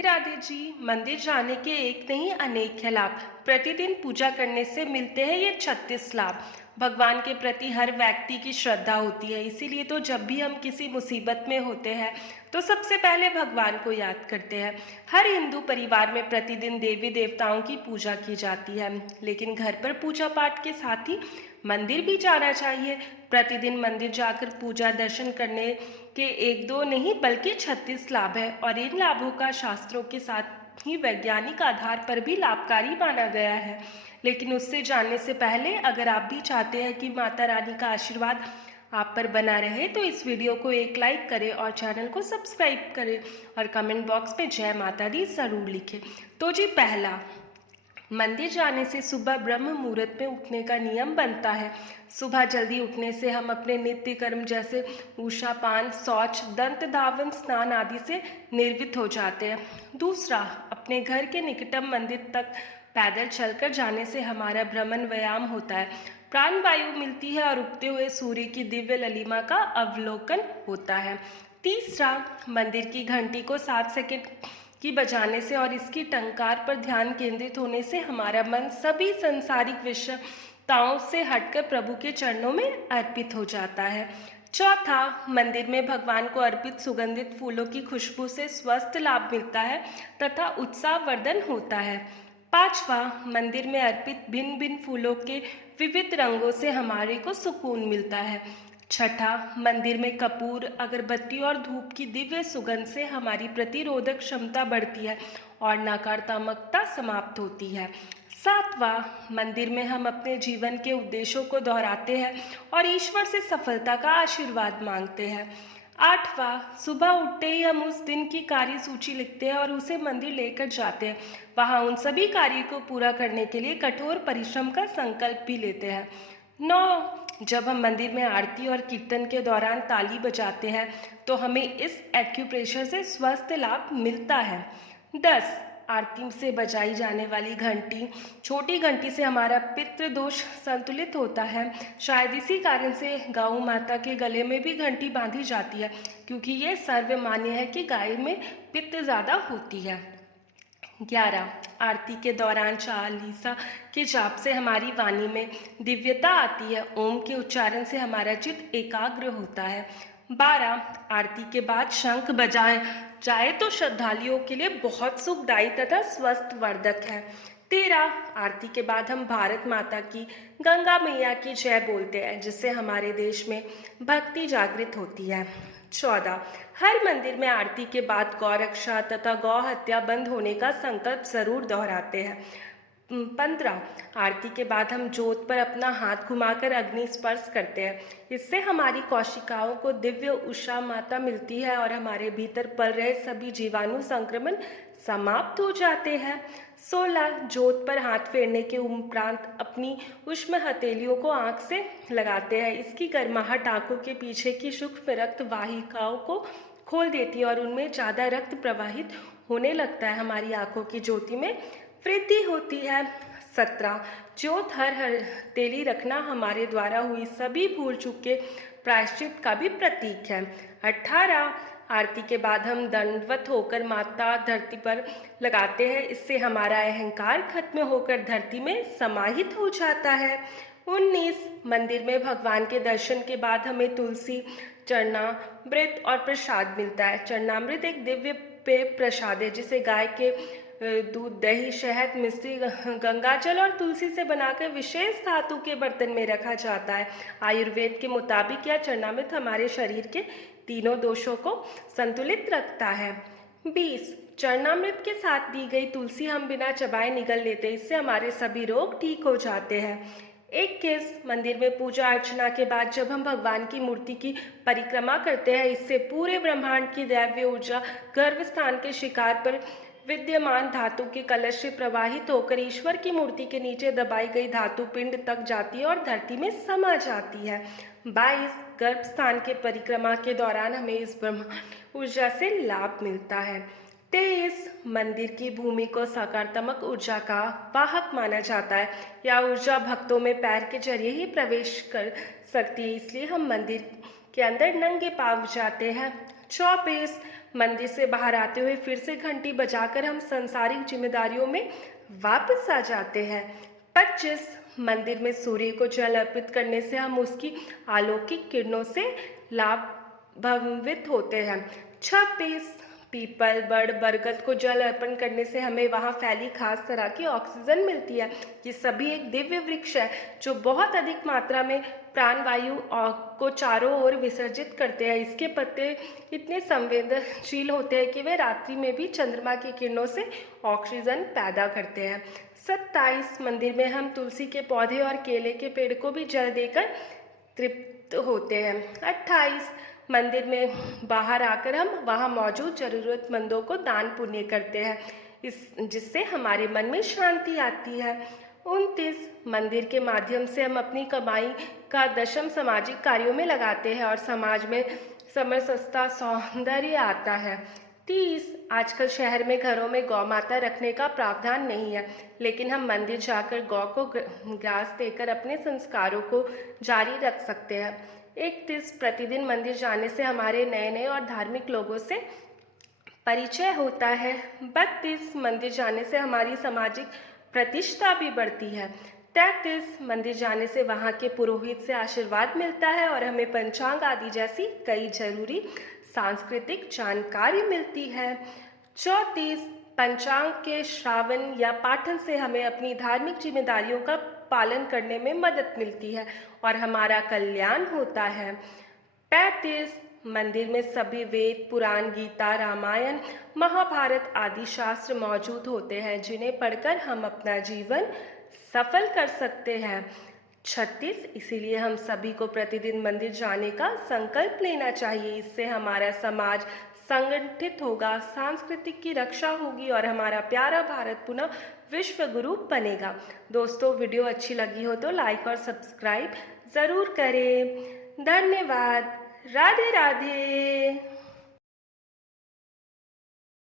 राधे राधे जी। मंदिर जाने के एक नहीं अनेक है लाभ। प्रतिदिन पूजा करने से मिलते हैं ये 36 लाभ। भगवान के प्रति हर व्यक्ति की श्रद्धा होती है, इसीलिए तो जब भी हम किसी मुसीबत में होते हैं तो सबसे पहले भगवान को याद करते हैं। हर हिंदू परिवार में प्रतिदिन देवी देवताओं की पूजा की जाती है, लेकिन घर पर पूजा पाठ के साथ ही मंदिर भी जाना चाहिए। प्रतिदिन मंदिर जाकर पूजा दर्शन करने के एक दो नहीं बल्कि 36 लाभ है, और इन लाभों का शास्त्रों के साथ ही वैज्ञानिक आधार पर भी लाभकारी माना गया है। लेकिन उससे जानने से पहले अगर आप भी चाहते हैं कि माता रानी का आशीर्वाद आप पर बना रहे तो इस वीडियो को एक लाइक करें और चैनल को सब्सक्राइब करें और कमेंट बॉक्स में जय माता दी ज़रूर लिखें। तो जी पहला, मंदिर जाने से सुबह ब्रह्म मुहूर्त में उठने का नियम बनता है। सुबह जल्दी उठने से हम अपने नित्य कर्म जैसे उषा पान, शौच, दंत धावन, स्नान आदि से निर्वृत्त हो जाते हैं। दूसरा, अपने घर के निकटतम मंदिर तक पैदल चलकर जाने से हमारा भ्रमण व्यायाम होता है, प्राण वायु मिलती है और उगते हुए सूर्य की दिव्य ललिमा का अवलोकन होता है। तीसरा, मंदिर की घंटी को 7 सेकंड की बजाने से और इसकी टंकार पर ध्यान केंद्रित होने से हमारा मन सभी संसारिक विषयताओं से हटकर प्रभु के चरणों में अर्पित हो जाता है। चौथा, मंदिर में भगवान को अर्पित सुगंधित फूलों की खुशबू से स्वस्थ लाभ मिलता है तथा उत्साहवर्धन होता है। पांचवा, मंदिर में अर्पित भिन्न भिन्न फूलों के विविध रंगों से हमारे को सुकून मिलता है। छठा, मंदिर में कपूर, अगरबत्ती और धूप की दिव्य सुगंध से हमारी प्रतिरोधक क्षमता बढ़ती है और नकारात्मकता समाप्त होती है। सातवां, मंदिर में हम अपने जीवन के उद्देश्यों को दोहराते हैं और ईश्वर से सफलता का आशीर्वाद मांगते हैं। आठवां, सुबह उठते ही हम उस दिन की कार्य सूची लिखते हैं और उसे मंदिर लेकर जाते हैं। वहाँ उन सभी कार्यों को पूरा करने के लिए कठोर परिश्रम का संकल्प भी लेते हैं। 9, जब हम मंदिर में आरती और कीर्तन के दौरान ताली बजाते हैं तो हमें इस एक्यूप्रेशर से स्वस्थ लाभ मिलता है। 10, आरती से बजाई जाने वाली घंटी, छोटी घंटी से हमारा पितृदोष संतुलित होता है। शायद इसी कारण से गौ माता के गले में भी घंटी बांधी जाती है, क्योंकि ये सर्वमान्य है कि गाय में पित्त ज़्यादा होती है। 11, आरती के दौरान चालीसा के जाप से हमारी वाणी में दिव्यता आती है। ओम के उच्चारण से हमारा चित्त एकाग्र होता है। 12, आरती के बाद शंख बजाए जाए तो श्रद्धालुओं के लिए बहुत सुखदायी तथा स्वस्थ वर्धक है। 13, आरती के बाद हम भारत माता की, गंगा मैया की जय बोलते हैं, जिससे हमारे देश में भक्ति जागृत होती है। 14, हर मंदिर में आरती के बाद गौ रक्षा तथा गौ हत्या बंद होने का संकल्प जरूर दोहराते हैं। 15, आरती के बाद हम जोत पर अपना हाथ घुमाकर अग्नि स्पर्श करते हैं। इससे हमारी कोशिकाओं को दिव्य उषा माता मिलती है और हमारे भीतर पल रहे सभी जीवाणु संक्रमण समाप्त हो जाते हैं। 16, जोत पर हाथ फेरने के उपरांत अपनी उष्म हथेलियों को आँख से लगाते हैं। इसकी गर्माहट आँखों के पीछे की सूक्ष्म रक्त वाहिकाओं को खोल देती है और उनमें ज़्यादा रक्त प्रवाहित होने लगता है। हमारी आँखों की ज्योति में वृद्धि होती है। 17, ज्योत हर हथेली रखना हमारे द्वारा हुई सभी भूल चूक के प्रायश्चित का भी प्रतीक है। 18, आरती के बाद हम दंडवत होकर माता धरती पर लगाते हैं। इससे हमारा अहंकार खत्म होकर धरती में समाहित हो जाता है। 19, मंदिर में भगवान के दर्शन के बाद हमें तुलसी, चरणामृत और प्रसाद मिलता है। चरणामृत एक दिव्य पेय प्रसाद है जिसे गाय के दूध, दही, शहद, मिश्री, गंगाजल और तुलसी से बनाकर विशेष धातु के बर्तन में रखा जाता है। आयुर्वेद के मुताबिक यह चरणामृत हमारे शरीर के तीनों दोषों को संतुलित रखता है। 20, चरणामृत के साथ दी गई तुलसी हम बिना चबाए निगल लेते हैं। इससे हमारे सभी रोग ठीक हो जाते हैं। 21, मंदिर में पूजा अर्चना के बाद जब हम भगवान की मूर्ति की परिक्रमा करते हैं, इससे पूरे ब्रह्मांड की दैवीय ऊर्जा गर्भ स्थान के शिखर पर विद्यमान धातु के कलश से प्रवाहित होकर ईश्वर की मूर्ति के नीचे दबाई गई धातु पिंड तक जाती है और धरती में समा जाती है। 22, गर्भ स्थान के परिक्रमा के दौरान हमें इस ब्रह्मांड ऊर्जा से लाभ मिलता है। 23, मंदिर की भूमि को सकारात्मक ऊर्जा का वाहक माना जाता है। यह ऊर्जा भक्तों में पैर के जरिए ही प्रवेश कर सकती है, इसलिए हम मंदिर के अंदर नंगे पांव जाते हैं। 24, मंदिर से बाहर आते हुए फिर से घंटी बजाकर हम सांसारिक जिम्मेदारियों में वापस आ जाते हैं। 25 मंदिर में सूर्य को जल अर्पित करने से हम उसकी अलौकिक किरणों से लाभान्वित होते हैं। 26 पीपल, बड़, बरगद को जल अर्पण करने से हमें वहाँ फैली खास तरह की ऑक्सीजन मिलती है। ये सभी एक दिव्य वृक्ष है जो बहुत अधिक मात्रा में प्राणवायु को चारों ओर विसर्जित करते हैं। इसके पत्ते इतने संवेदनशील होते हैं कि वे रात्रि में भी चंद्रमा की किरणों से ऑक्सीजन पैदा करते हैं। 27 मंदिर में हम तुलसी के पौधे और केले के पेड़ को भी जल देकर तृप्त होते हैं। 28 मंदिर में बाहर आकर हम वहाँ मौजूद जरूरतमंदों को दान पुण्य करते हैं, जिससे हमारे मन में शांति आती है। 29 मंदिर के माध्यम से हम अपनी कमाई का दशम सामाजिक कार्यों में लगाते हैं और समाज में समरसता सौंदर्य आता है। 30 आजकल शहर में घरों में गौ माता रखने का प्रावधान नहीं है, लेकिन हम मंदिर जाकर गौ को ग्रास देकर अपने संस्कारों को जारी रख सकते हैं। 31 प्रतिदिन मंदिर जाने से हमारे नए नए और धार्मिक लोगों से परिचय होता है। 32 मंदिर जाने से हमारी सामाजिक प्रतिष्ठा भी बढ़ती है। 33 मंदिर जाने से वहाँ के पुरोहित से आशीर्वाद मिलता है और हमें पंचांग आदि जैसी कई जरूरी सांस्कृतिक जानकारी मिलती है। 34 पंचांग के श्रावण या पाठन से हमें अपनी धार्मिक जिम्मेदारियों का पालन करने में मदद मिलती है और हमारा कल्याण होता है। 35 मंदिर में सभी वेद, पुराण, गीता, रामायण, महाभारत आदि शास्त्र मौजूद होते हैं, जिन्हें पढ़कर हम अपना जीवन सफल कर सकते हैं। 36 इसीलिए हम सभी को प्रतिदिन मंदिर जाने का संकल्प लेना चाहिए। इससे हमारा समाज संगठित होगा, सांस्कृतिक की रक्षा होगी और हमारा प्यारा भारत पुनः विश्व गुरु बनेगा। दोस्तों, वीडियो अच्छी लगी हो तो लाइक और सब्सक्राइब ज़रूर करें। धन्यवाद। राधे राधे।